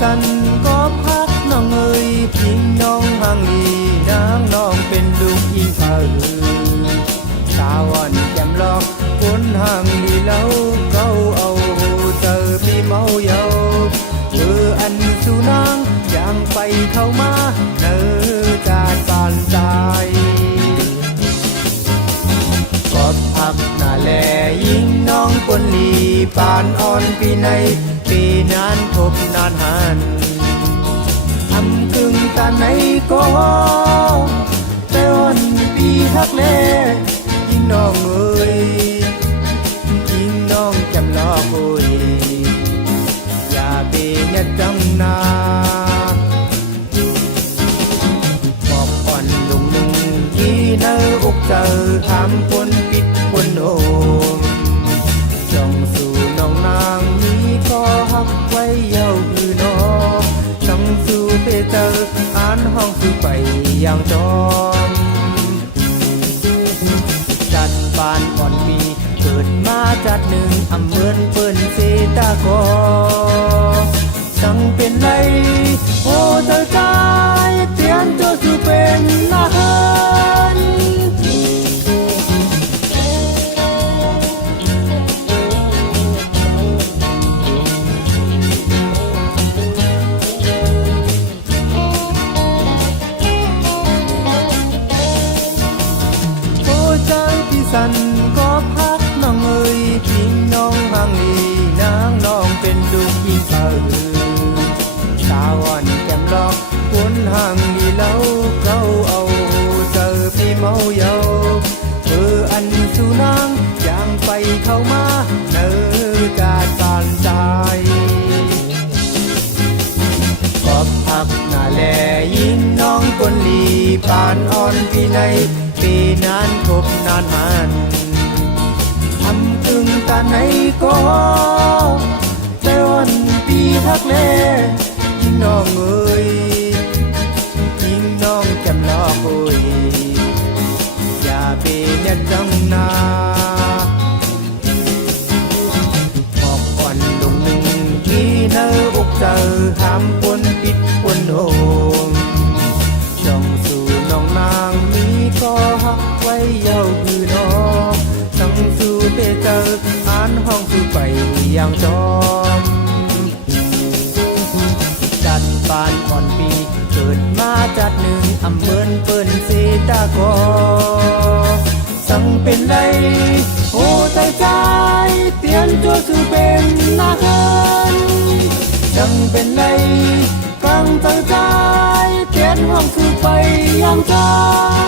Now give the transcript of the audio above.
สันก็พักน้องเอ๋ยพิงน้องห่างลีนางน้องเป็นลูกอิงเผอสาวันแจ่มลอกคนห่างลีเล่าเก้าเอาเจอปีเมาเยาอันสู่นางย่างไปเข้ามาเนื้อจาดปานใจกอบพักหน้าแลยิงน้องคนลีปานอ่อนปีในปีนานพบนานหันทำกึ่งกันไหนก็แต่วันปีทักแลยิงน้องเอ้ยยิงน้องจำลอกโอ้ยอย่าเบเน็ดจังนาบอกอ่อนลุงหนึ่งที่เนื้ออกเจอทำคนปิดคนโอมจ้องสู่น้องนางนี้ก็หักไว้เย้าคือน้องจังสู่ไปเจออ่านห้องสู่ไปอย่างจอมจัดปานอ่อนปีเกิดมาจัดหนึ่งอำเมินเปิ้นเสตากอสังเป็นไรโอ้เธอใจเตียนตัวสู่เป็นนาเฮินโอ้ใจพี่สันก็พักน้องเอ๋ยพิงน้องห่างลีนางน้องเป็นลูกอิงเผอสาวันแก้มลอกคนห่างลีเล่าเก้าเอาเจอพี่เมาเยาอันสู่นางย่างไปเข้ามาเนื้อกาดปานใจกอบพักหน้าแลยิงน้องคนลีปานอ่อนพี่ในปีนานพบนานหันทำตึงกันไหนก็แต่วันปีทักแลยิงน้องเอ้ยยิงน้องจำลอกโอ้ยอย่าเบเน็ดจังนาบอกอ่อนลุงหนึ่งที่เนื้ออกเจอห้ามคนปิดคนโอมจ้องสู่น้องนางนี้ก็หักไว้เย้าคือน้องสังสู่ไปเจออ่านห้องสู่ไปอย่างจอมจัดปานอ่อนปีเกิดมาจัดหนึ่งอำเมินเปิ้นเสตากอสังเป็นไรโอ้ใจใจเตียนตัวสู่เป็นนาเฮินจังเป็นไรฟังใจใจเตียนห้องสู่ไปอย่างจอม